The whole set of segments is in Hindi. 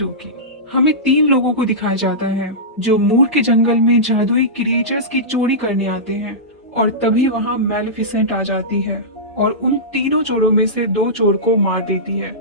2 की। हमें 3 लोगों को दिखाया जाता है जो मूर के जंगल में जादुई क्रिएचर्स की चोरी करने आते हैं, और तभी वहां मैलेफिसेंट आ जाती है और उन तीनों चोरों में से 2 चोर को मार देती है,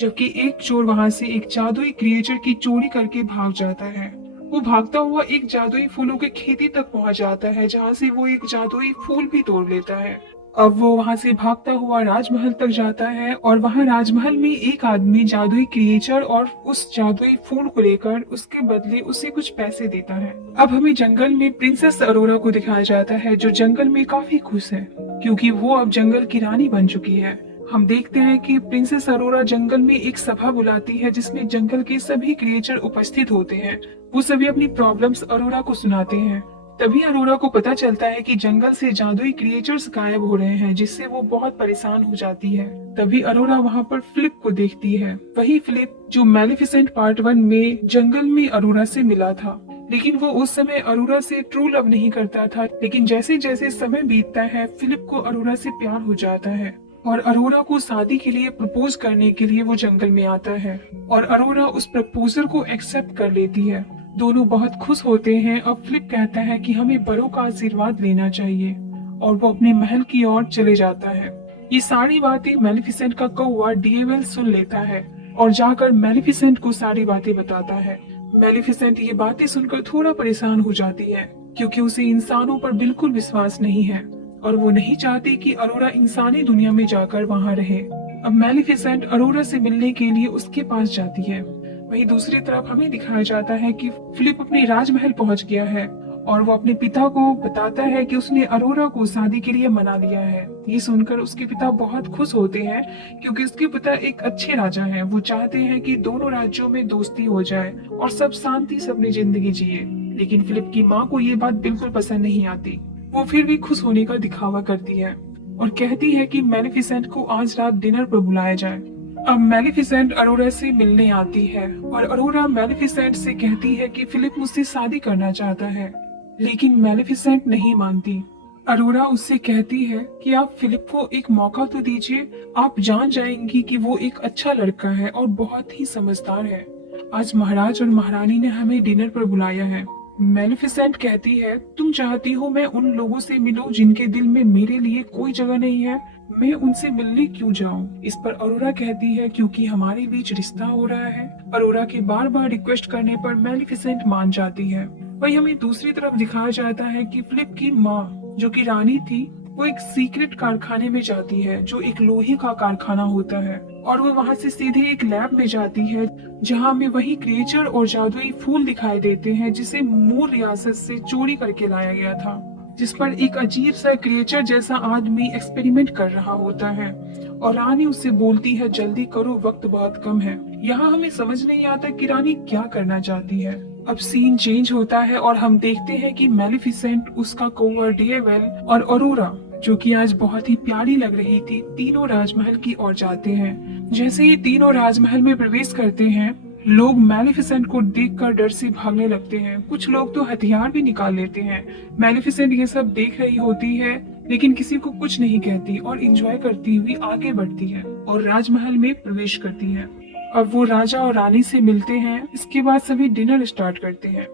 जबकि एक चोर वहां से एक जादुई क्रिएचर की चोरी करके भाग जाता है। वो भागता हुआ एक जादुई फूलों की खेती तक पहुंच जाता है, जहां से वो एक जादुई फूल भी तोड़ लेता है। अब वो वहां से भागता हुआ राजमहल तक जाता है और वहां राजमहल में एक आदमी जादुई क्रिएचर और उस जादुई फूल को लेकर उसके बदले उसे कुछ पैसे देता है। अब हमें जंगल में प्रिंसेस अरोरा को दिखाया जाता है, जो जंगल में काफी खुश है क्योंकि वो अब जंगल की रानी बन चुकी है। हम देखते हैं कि प्रिंसेस अरोरा जंगल में एक सभा बुलाती है जिसमें जंगल के सभी क्रिएचर उपस्थित होते हैं। वो सभी अपनी प्रॉब्लम्स अरोरा को सुनाते हैं। तभी अरोरा को पता चलता है कि जंगल से जादुई क्रिएचर्स गायब हो रहे हैं, जिससे वो बहुत परेशान हो जाती है। तभी अरोरा वहाँ पर फिलिप को देखती है, वही फिलिप जो मैलेफिसेंट पार्ट 1 में जंगल में अरोरा से मिला था। लेकिन वो उस समय अरोरा से ट्रू लव नहीं करता था, लेकिन जैसे जैसे समय बीतता है फिलिप को अरोरा से प्यार हो जाता है और अरोरा को शादी के लिए प्रपोज करने के लिए वो जंगल में आता है और अरोरा उस प्रपोजल को एक्सेप्ट कर लेती है। दोनों बहुत खुश होते हैं। अब फिलिप कहता है कि हमें बड़ों का आशीर्वाद लेना चाहिए और वो अपने महल की ओर चले जाता है। ये सारी बातें मैलेफिसेंट का कौवा डीएवल सुन लेता है और जाकर मैलेफिसेंट को सारी बातें बताता है। मैलेफिसेंट ये बातें सुनकर थोड़ा परेशान हो जाती है क्योंकि उसे इंसानों पर बिल्कुल विश्वास नहीं है और वो नहीं चाहती कि अरोरा इंसानी दुनिया में जाकर वहाँ रहे। अब मैलेफिसेंट अरोरा से मिलने के लिए उसके पास जाती है। वहीं दूसरी तरफ हमें दिखाया जाता है कि फिलिप अपने राजमहल पहुंच गया है और वो अपने पिता को बताता है कि उसने अरोरा को शादी के लिए मना लिया है। ये सुनकर उसके पिता बहुत खुश होते हैं क्योंकि उसके पिता एक अच्छे राजा हैं। वो चाहते हैं कि दोनों राज्यों में दोस्ती हो जाए और सब शांति से अपनी जिंदगी जिए। लेकिन फिलिप की माँ को ये बात बिल्कुल पसंद नहीं आती। वो फिर भी खुश होने का दिखावा करती है और कहती है कि मैलेफिसेंट को आज रात डिनर पर बुलाया जाए। अब मैलेफिसेंट अरोरा से मिलने आती है और अरोरा मैलेफिसेंट से कहती है कि फिलिप मुझसे शादी करना चाहता है, लेकिन मैलेफिसेंट नहीं मानती। अरोरा उससे कहती है कि आप फिलिप को एक मौका तो दीजिए, आप जान जाएंगी कि वो एक अच्छा लड़का है और बहुत ही समझदार है। आज महाराज और महारानी ने हमें डिनर पर बुलाया है। मैलेफिसेंट कहती है, तुम चाहती हो मैं उन लोगों से मिलूं जिनके दिल में मेरे लिए कोई जगह नहीं है, मैं उनसे मिलने क्यों जाऊं? इस पर अरोरा कहती है क्योंकि हमारे बीच रिश्ता हो रहा है। अरोरा के बार बार रिक्वेस्ट करने पर मैलेफिसेंट मान जाती है। वहीं हमें दूसरी तरफ दिखाया जाता है कि फिलिप की माँ जो कि रानी थी, वो एक सीक्रेट कारखाने में जाती है जो एक लोहे का कारखाना होता है और वो वहाँ से सीधे एक लैब में जाती है जहाँ में वही क्रिएचर और जादुई फूल दिखाई देते हैं जिसे मूर रियासत से चोरी करके लाया गया था, जिस पर एक अजीब सा क्रिएचर जैसा आदमी एक्सपेरिमेंट कर रहा होता है और रानी उससे बोलती है जल्दी करो, वक्त बहुत कम है। यहाँ हमें समझ नहीं आता कि रानी क्या करना चाहती है। अब सीन चेंज होता है और हम देखते हैं कि मैलेफिसेंट, उसका कौवा डीएवेल और अरोरा जो कि आज बहुत ही प्यारी लग रही थी, तीनों राजमहल की ओर जाते हैं। जैसे ही तीनों राजमहल में प्रवेश करते हैं, लोग मैलेफिसेंट को देखकर डर से भागने लगते हैं। कुछ लोग तो हथियार भी निकाल लेते हैं। मैलेफिसेंट ये सब देख रही होती है लेकिन किसी को कुछ नहीं कहती और एंजॉय करती हुई आगे बढ़ती है और राजमहल में प्रवेश करती है। अब वो राजा और रानी से मिलते हैं। इसके बाद सभी डिनर स्टार्ट करते हैं।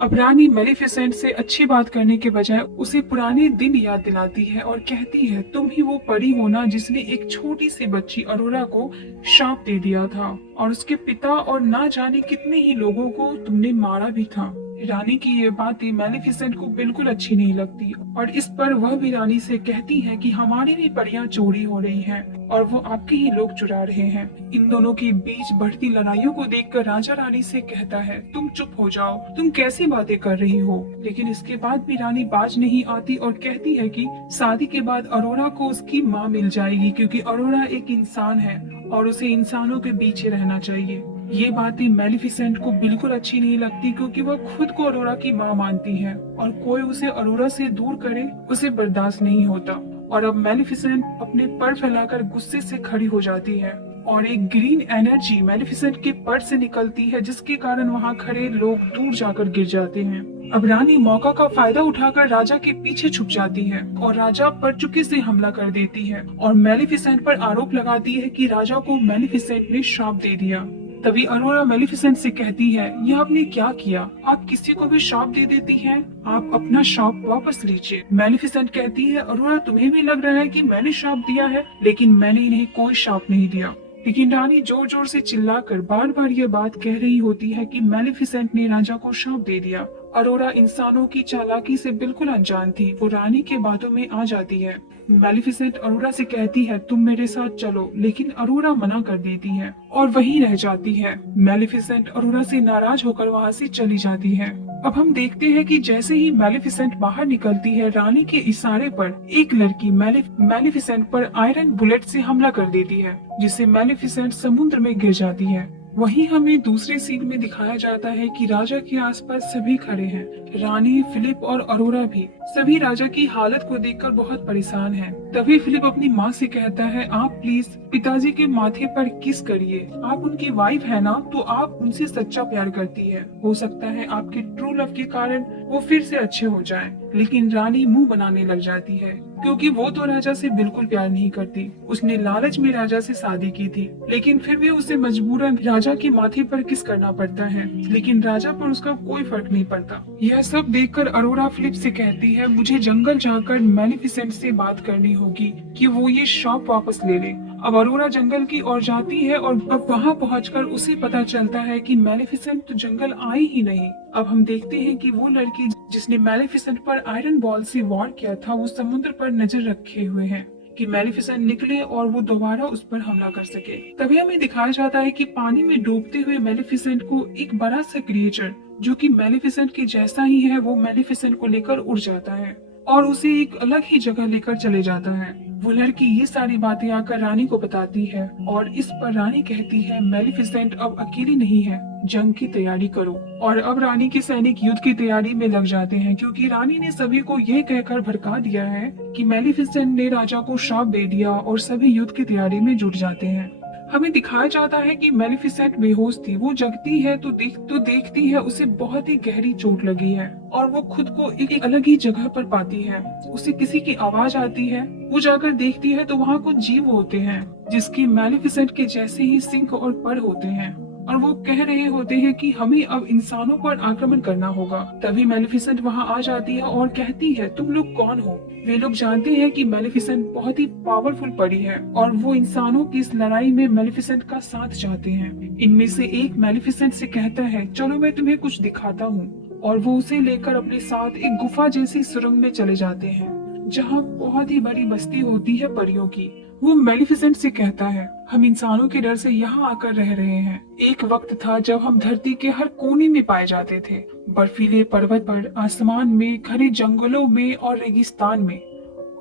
अब रानी मैलेफिसेंट से अच्छी बात करने के बजाय उसे पुराने दिन याद दिलाती है और कहती है, तुम ही वो परी हो ना जिसने एक छोटी सी बच्ची अरोरा को श्राप दे दिया था और उसके पिता और ना जाने कितने ही लोगों को तुमने मारा भी था। रानी की ये बातें मैलेफिसेंट को बिल्कुल अच्छी नहीं लगती और इस पर वह भी रानी से कहती है कि हमारी भी परियां चोरी हो रही हैं और वो आपके ही लोग चुरा रहे हैं। इन दोनों के बीच बढ़ती लड़ाइयों को देखकर राजा रानी से कहता है, तुम चुप हो जाओ, तुम कैसी बातें कर रही हो। लेकिन इसके बाद भी रानी बाज नहीं आती और कहती है कि शादी के बाद अरोरा को उसकी माँ मिल जाएगी क्योंकि अरोरा एक इंसान है और उसे इंसानों के पीछे रहना चाहिए। ये बातें मैलेफिसेंट को बिल्कुल अच्छी नहीं लगती क्योंकि वह खुद को अरोरा की माँ मानती है और कोई उसे अरोरा से दूर करे उसे बर्दाश्त नहीं होता। और अब मैलेफिसेंट अपने पर फैलाकर गुस्से से खड़ी हो जाती है और एक ग्रीन एनर्जी मैलेफिसेंट के पर से निकलती है जिसके कारण वहाँ खड़े लोग दूर जाकर गिर जाते हैं। अब रानी मौका का फायदा उठाकर राजा के पीछे छुप जाती है और राजा पर चुपके से हमला कर देती है और मैलेफिसेंट पर आरोप लगाती है कि राजा को मैलेफिसेंट ने श्राप दे दिया। तभी अरोरा मेलिफिसेंट से कहती है, यह आपने क्या किया? आप किसी को भी श्राप दे देती हैं। आप अपना श्राप वापस लीजिए। मेलिफिसेंट कहती है, अरोरा तुम्हें भी लग रहा है कि मैंने श्राप दिया है, लेकिन मैंने इन्हें कोई श्राप नहीं दिया। लेकिन रानी जोर जोर से चिल्लाकर बार बार ये बात कह रही होती है कि मेलिफिसेंट ने राजा को श्राप दे दिया। अरोरा इंसानों की चालाकी से बिल्कुल अनजान थी। वो रानी के बातों में आ जाती है। मेलिफिसेंट अरोरा से कहती है, तुम मेरे साथ चलो, लेकिन अरोरा मना कर देती है और वहीं रह जाती है। मेलिफिसेंट अरोरा से नाराज होकर वहाँ से चली जाती है। अब हम देखते हैं कि जैसे ही मेलिफिसेंट बाहर निकलती है, रानी के इशारे पर एक लड़की मेलिफिसेंट पर आयरन बुलेट से हमला कर देती है, जिससे मेलिफिसेंट समुद्र में गिर जाती है। वहीं हमें दूसरे सीन में दिखाया जाता है कि राजा के आसपास सभी खड़े हैं। रानी, फिलिप और अरोरा भी। सभी राजा की हालत को देखकर बहुत परेशान हैं। तभी फिलिप अपनी माँ से कहता है, आप प्लीज पिताजी के माथे पर किस करिए। आप उनकी वाइफ है ना, तो आप उनसे सच्चा प्यार करती है। हो सकता है आपके ट्रू लव के कारण वो फिर से अच्छे हो जाएं। लेकिन रानी मुंह बनाने लग जाती है, क्योंकि वो तो राजा से बिल्कुल प्यार नहीं करती। उसने लालच में राजा से शादी की थी, लेकिन फिर भी उसे मजबूरन राजा के माथे पर किस करना पड़ता है। लेकिन राजा पर उसका कोई फर्क नहीं पड़ता। यह सब देखकर अरोरा फिलिप से कहती है, मुझे जंगल जाकर मेलिफिसेंट से बात करनी होगी कि वो ये श्राप वापस ले ले। अब अरोरा जंगल की ओर जाती है और अब वहाँ पहुंचकर उसे पता चलता है कि मेलिफिसेंट तो जंगल आई ही नहीं। अब हम देखते हैं कि वो लड़की जिसने मेलिफिसेंट पर आयरन बॉल से वार किया था, वो समुद्र पर नजर रखे हुए है कि मेलिफिसेंट निकले और वो दोबारा उस पर हमला कर सके। तभी हमें दिखाया जाता है कि पानी में डूबते हुए मेलिफिसेंट को एक बड़ा सा क्रिएचर, जो कि मेलिफिसेंट के जैसा ही है, वो मेलिफिसेंट को लेकर उड़ जाता है और उसे एक अलग ही जगह लेकर चले जाता है। वो लड़की ये सारी बातें आकर रानी को बताती है और इस पर रानी कहती है, मेलिफिसेंट अब अकेली नहीं है, जंग की तैयारी करो। और अब रानी के सैनिक युद्ध की तैयारी में लग जाते हैं, क्योंकि रानी ने सभी को यह कहकर भड़का दिया है कि मेलिफिसेंट ने राजा को श्राप दे दिया और सभी युद्ध की तैयारी में जुट जाते हैं। हमें दिखाया जाता है कि मेलिफिसेंट बेहोश थी। वो जगती है तो देखती है उसे बहुत ही गहरी चोट लगी है और वो खुद को एक अलग ही जगह पर पाती है। उसे किसी की आवाज आती है। वो जाकर देखती है तो वहाँ कुछ जीव होते हैं, जिसकी मेलिफिसेंट के जैसे ही सिंह और पर होते हैं और वो कह रहे होते हैं कि हमें अब इंसानों पर आक्रमण करना होगा। तभी मेलिफिसेंट वहाँ आ जाती है और कहती है, तुम लोग कौन हो? वे लोग जानते हैं कि मेलिफिसेंट बहुत ही पावरफुल परी है और वो इंसानों की इस लड़ाई में मेलिफिसेंट का साथ चाहते हैं। इनमें से एक मेलिफिसेंट से कहता है, चलो मैं तुम्हें कुछ दिखाता हूँ, और वो उसे लेकर अपने साथ एक गुफा जैसी सुरंग में चले जाते हैं, जहाँ बहुत ही बड़ी बस्ती होती है परियों की। वो मेलिफिसेंट से कहता है, हम इंसानों के डर से यहाँ आकर रह रहे हैं। एक वक्त था जब हम धरती के हर कोने में पाए जाते थे, बर्फीले पर्वत पर, आसमान में, घने जंगलों में और रेगिस्तान में,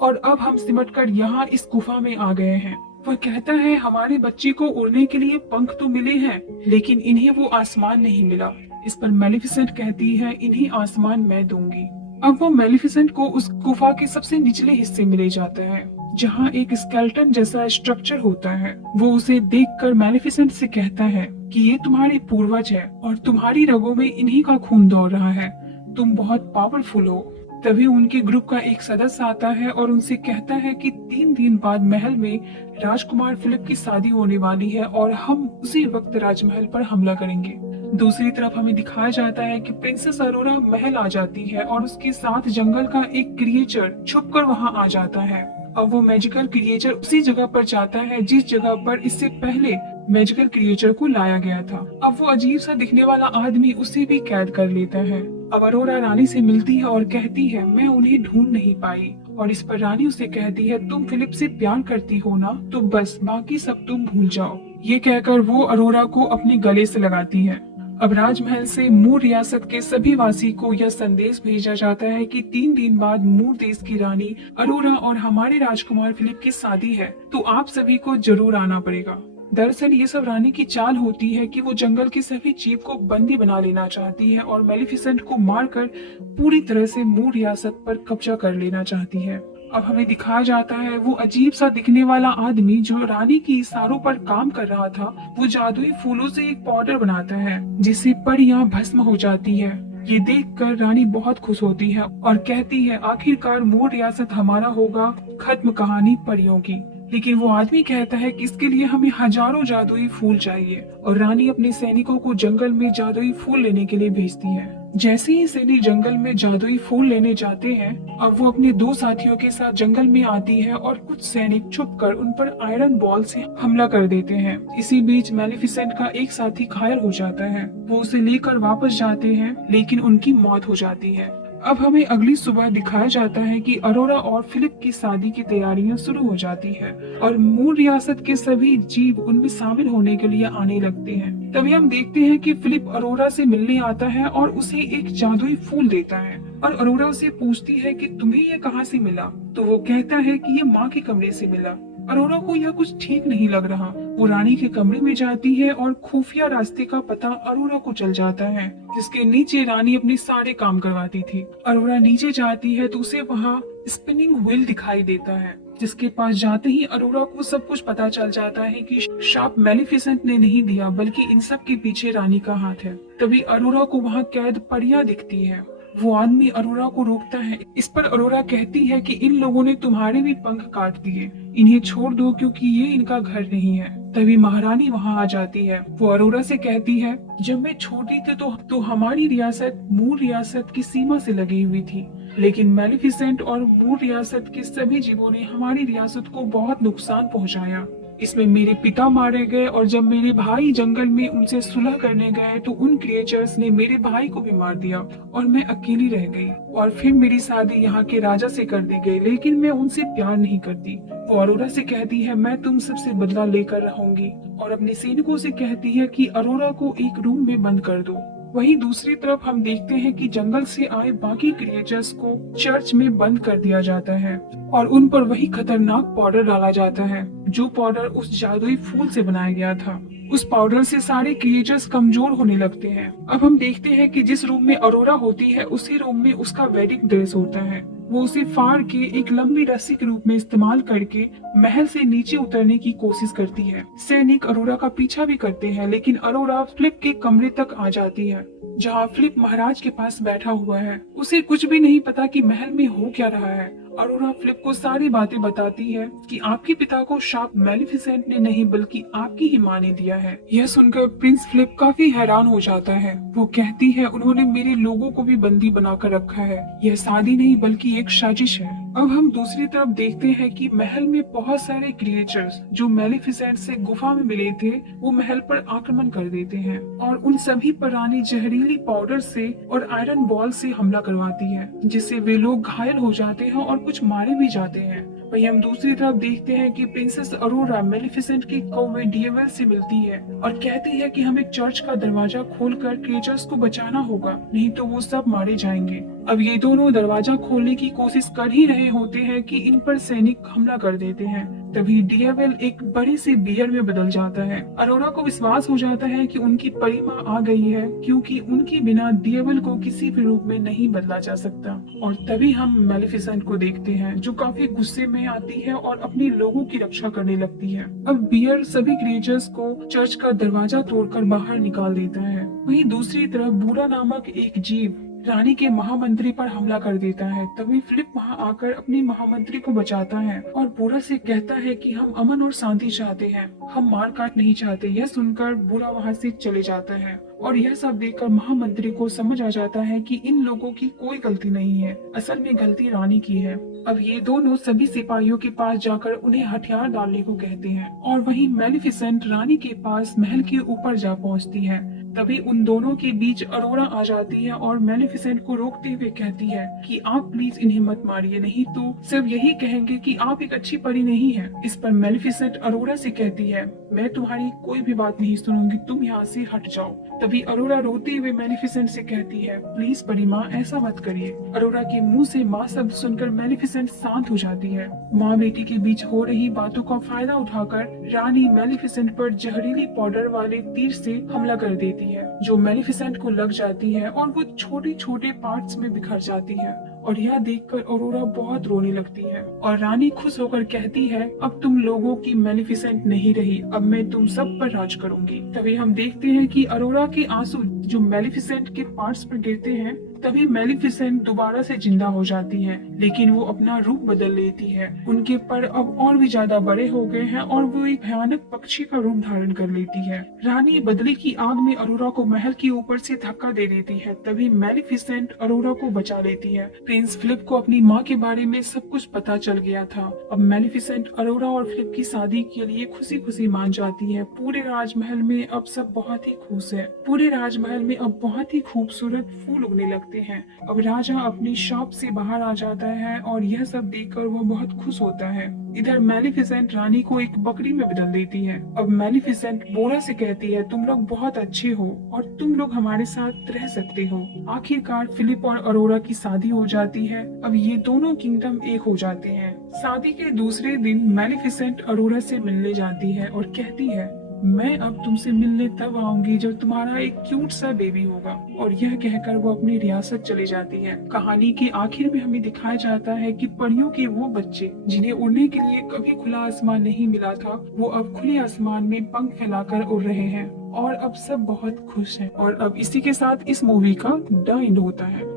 और अब हम सिमटकर यहाँ इस गुफा में आ गए हैं। वह कहता है, हमारे बच्चे को उड़ने के लिए पंख तो मिले हैं, लेकिन इन्हें वो आसमान नहीं मिला। इस पर मेलिफिसेंट कहती है, इन्हें आसमान मैं दूंगी। अब वो मेलिफिसेंट को उस गुफा के सबसे निचले हिस्से में ले जाता है, जहाँ एक स्केलेटन जैसा स्ट्रक्चर होता है। वो उसे देखकर मेलिफिसेंट से कहता है कि ये तुम्हारे पूर्वज है और तुम्हारी रगों में इन्हीं का खून दौड़ रहा है। तुम बहुत पावरफुल हो। तभी उनके ग्रुप का एक सदस्य आता है और उनसे कहता है कि 3 दिन बाद महल में राजकुमार फिलिप की शादी होने वाली है और हम उसी वक्त राजमहल पर हमला करेंगे। दूसरी तरफ हमें दिखाया जाता है कि प्रिंसेस अरोरा महल आ जाती है और उसके साथ जंगल का एक क्रिएचर छुपकर वहां आ जाता है। अब वो मैजिकल क्रिएचर उसी जगह पर जाता है जिस जगह पर इससे पहले मैजिकल क्रिएचर को लाया गया था। अब वो अजीब सा दिखने वाला आदमी उसे भी कैद कर लेता है। अब अरोरा रानी से मिलती है और कहती है, मैं उन्हें ढूंढ नहीं पाई। और इस पर रानी उसे कहती है, तुम फिलिप से प्यार करती हो ना, तो बस बाकी सब तुम भूल जाओ। ये कहकर वो अरोरा को अपने गले से लगाती है। अब राजमहल से मूर रियासत के सभी वासी को यह संदेश भेजा जाता है कि 3 दिन बाद मूर देश की रानी अरोरा और हमारे राजकुमार फिलिप की शादी है, तो आप सभी को जरूर आना पड़ेगा। दरअसल ये सब रानी की चाल होती है कि वो जंगल के सभी जीव को बंदी बना लेना चाहती है और मेलिफिसेंट को मारकर पूरी तरह से मूर रियासत पर कब्जा कर लेना चाहती है। अब हमें दिखाया जाता है वो अजीब सा दिखने वाला आदमी जो रानी की इशारों पर काम कर रहा था, वो जादुई फूलों से एक पाउडर बनाता है जिससे परियां भस्म हो जाती है। ये देखकर रानी बहुत खुश होती है और कहती है, आखिरकार मूर रियासत हमारा होगा, खत्म कहानी परियों की। लेकिन वो आदमी कहता है कि इसके लिए हमें हजारों जादुई फूल चाहिए और रानी अपने सैनिकों को जंगल में जादुई फूल लेने के लिए भेजती है। जैसे ही सैनिक जंगल में जादुई फूल लेने जाते हैं, अब वो अपने दो साथियों के साथ जंगल में आती है और कुछ सैनिक छुपकर उन पर आयरन बॉल से हमला कर देते हैं। इसी बीच मैलेफिसेंट का एक साथी घायल हो जाता है। वो उसे लेकर वापस जाते हैं, लेकिन उनकी मौत हो जाती है। अब हमें अगली सुबह दिखाया जाता है कि अरोरा और फिलिप की शादी की तैयारियां शुरू हो जाती है और मूर रियासत के सभी जीव उनमें शामिल होने के लिए आने लगते हैं। तभी हम देखते हैं कि फिलिप अरोरा से मिलने आता है और उसे एक जादुई फूल देता है और अरोरा उसे पूछती है कि तुम्हें ये कहाँ से मिला। तो वो कहता है कि ये माँ के कमरे से मिला। अरोरा को यह कुछ ठीक नहीं लग रहा। वो रानी के कमरे में जाती है और खुफिया रास्ते का पता अरोरा को चल जाता है, जिसके नीचे रानी अपने सारे काम करवाती थी। अरोरा नीचे जाती है तो उसे वहाँ स्पिनिंग व्हील दिखाई देता है, जिसके पास जाते ही अरोरा को सब कुछ पता चल जाता है कि शाप मैलेफिसेंट ने नहीं दिया, बल्कि इन सब के पीछे रानी का हाथ है। तभी अरोरा को वहाँ कैद परियां दिखती है। वो आदमी अरोरा को रोकता है। इस पर अरोरा कहती है कि इन लोगों ने तुम्हारे भी पंख काट दिए, इन्हें छोड़ दो क्योंकि ये इनका घर नहीं है। तभी महारानी वहाँ आ जाती है। वो अरोरा से कहती है, जब मैं छोटी थी तो हमारी रियासत मूर रियासत की सीमा से लगी हुई थी, लेकिन मैलेफिसेंट और मूर रियासत के सभी जीवों ने हमारी रियासत को बहुत नुकसान पहुँचाया। इसमें मेरे पिता मारे गए और जब मेरे भाई जंगल में उनसे सुलह करने गए तो उन क्रिएचर्स ने मेरे भाई को भी मार दिया और मैं अकेली रह गई। और फिर मेरी शादी यहाँ के राजा से कर दी गई, लेकिन मैं उनसे प्यार नहीं करती। वो अरोरा से कहती है, मैं तुम सबसे बदला लेकर रहूंगी, और अपने सैनिकों से कहती है कि अरोरा को एक रूम में बंद कर दो। वहीं दूसरी तरफ हम देखते हैं कि जंगल से आए बाकी क्रिएचर्स को चर्च में बंद कर दिया जाता है और उन पर वही खतरनाक पाउडर डाला जाता है जो पाउडर उस जादुई फूल से बनाया गया था। उस पाउडर से सारे क्रिएचर्स कमजोर होने लगते हैं। अब हम देखते हैं कि जिस रूम में अरोरा होती है उसी रूम में उसका वेडिंग ड्रेस होता है। वो उसे फाड़ के एक लंबी रस्सी के रूप में इस्तेमाल करके महल से नीचे उतरने की कोशिश करती है। सैनिक अरोरा का पीछा भी करते हैं, लेकिन अरोरा फिलिप के कमरे तक आ जाती है, जहाँ फिलिप महाराज के पास बैठा हुआ है। उसे कुछ भी नहीं पता कि महल में हो क्या रहा है। अरोरा फिलिप को सारी बातें बताती है कि आपके पिता को शाप मैलेफिसेंट ने नहीं बल्कि आपकी ही माँ ने दिया है। यह सुनकर प्रिंस फिलिप काफी हैरान हो जाता है। वो कहती है, उन्होंने मेरे लोगों को भी बंदी बनाकर रखा है। यह शादी नहीं बल्कि एक साजिश है। अब हम दूसरी तरफ देखते हैं कि महल में बहुत सारे क्रिएचर्स जो मैलेफिसेंट से गुफा में मिले थे वो महल पर आक्रमण कर देते हैं और उन सभी पर रानी जहरीली पाउडर से और आयरन बॉल से हमला करवाती है, जिससे वे लोग घायल हो जाते हैं और कुछ मारे भी जाते हैं। वहीं हम दूसरी तरफ देखते हैं कि प्रिंसेस अरोरा मैलेफिसेंट की कौवे डीएवल से मिलती है और कहती है कि हमें चर्च का दरवाजा खोलकर क्रिएचर्स को बचाना होगा, नहीं तो वो सब मारे जाएंगे। अब ये दोनों दरवाजा खोलने की कोशिश कर ही रहे होते हैं कि इन पर सैनिक हमला कर देते हैं। तभी डीएवल एक बड़े से बियर में बदल जाता है। अरोरा को विश्वास हो जाता है कि उनकी परिमा आ गई है, क्योंकि उनके बिना डीएवल को किसी भी रूप में नहीं बदला जा सकता। और तभी हम मैलेफिसेंट को देखते हैं जो काफी गुस्से में आती है और अपने लोगों की रक्षा करने लगती है। अब बियर सभी क्रिएचर्स को चर्च का दरवाजा तोड़कर बाहर निकाल देता है। वहीं दूसरी तरफ बूरा नामक एक जीव रानी के महामंत्री पर हमला कर देता है। तभी फिलिप वहां आकर अपने महामंत्री को बचाता है और बूरा से कहता है कि हम अमन और शांति चाहते हैं, हम मार काट नहीं चाहते। यह सुनकर बूरा वहां से चले जाता है और यह सब देखकर महामंत्री को समझ आ जाता है कि इन लोगों की कोई गलती नहीं है, असल में गलती रानी की है। अब ये दोनों सभी सिपाहियों के पास जाकर उन्हें हथियार डालने को कहते हैं और वहीं मैलेफिसेंट रानी के पास महल के ऊपर जा पहुंचती है। तभी उन दोनों के बीच अरोरा आ जाती है और मैलेफिसेंट को रोकते हुए कहती है कि आप प्लीज इन्हें मत मारिए, नहीं तो सिर्फ यही कहेंगे कि आप एक अच्छी परी नहीं है। इस पर मैलेफिसेंट अरोरा से कहती है, मैं तुम्हारी कोई भी बात नहीं सुनूंगी, तुम यहाँ से हट जाओ। तभी अरोरा रोते हुए मैलेफिसेंट से कहती है, प्लीज परी माँ ऐसा मत करिए। अरोरा के मुंह से माँ शब्द सुनकर मैलेफिसेंट शांत हो जाती है। माँ बेटी के बीच हो रही बातों का फायदा उठाकर रानी मैलेफिसेंट पर जहरीली पाउडर वाले तीर से हमला कर देती है, जो मैलेफिसेंट को लग जाती है और वो छोटे छोटे पार्ट्स में बिखर जाती है। और यह देखकर अरोरा बहुत रोने लगती है और रानी खुश होकर कहती है, अब तुम लोगों की मैलेफिसेंट नहीं रही, अब मैं तुम सब पर राज करूंगी। तभी हम देखते हैं कि अरोरा के आंसू जो मैलेफिसेंट के पार्ट्स पर गिरते हैं, तभी मेलिफिसेंट दोबारा से जिंदा हो जाती है, लेकिन वो अपना रूप बदल लेती है। उनके पर अब और भी ज्यादा बड़े हो गए हैं और वो एक भयानक पक्षी का रूप धारण कर लेती है। रानी बदले की आग में अरोरा को महल के ऊपर से धक्का दे देती है, तभी मेलिफिसेंट अरोरा को बचा लेती है। प्रिंस फिलिप को अपनी माँ के बारे में सब कुछ पता चल गया था। अब मेलिफिसेंट अरोरा और फिलिप की शादी के लिए खुशी खुशी मान जाती है। पूरे राजमहल में अब सब बहुत ही खुश है। पूरे राजमहल में अब बहुत ही खूबसूरत फूल उगने लगते हैं। अब राजा अपनी शॉप से बाहर आ जाता है और यह सब देखकर वो बहुत खुश होता है। इधर मेलिफिसेंट रानी को एक बकरी में बदल देती है। अब मेलिफिसेंट बोरा से कहती है, तुम लोग बहुत अच्छे हो और तुम लोग हमारे साथ रह सकते हो। आखिरकार फिलिप और अरोरा की शादी हो जाती है। अब ये दोनों किंगडम एक हो जाते हैं। शादी के दूसरे दिन मेलिफिसेंट अरोरा से मिलने जाती है और कहती है, मैं अब तुमसे मिलने तब आऊंगी जब तुम्हारा एक क्यूट सा बेबी होगा। और यह कहकर वो अपनी रियासत चली जाती है। कहानी के आखिर में हमें दिखाया जाता है कि परियों के वो बच्चे जिन्हें उड़ने के लिए कभी खुला आसमान नहीं मिला था, वो अब खुले आसमान में पंख फैलाकर उड़ रहे हैं और अब सब बहुत खुश हैं। और अब इसी के साथ इस मूवी का द एंड होता है।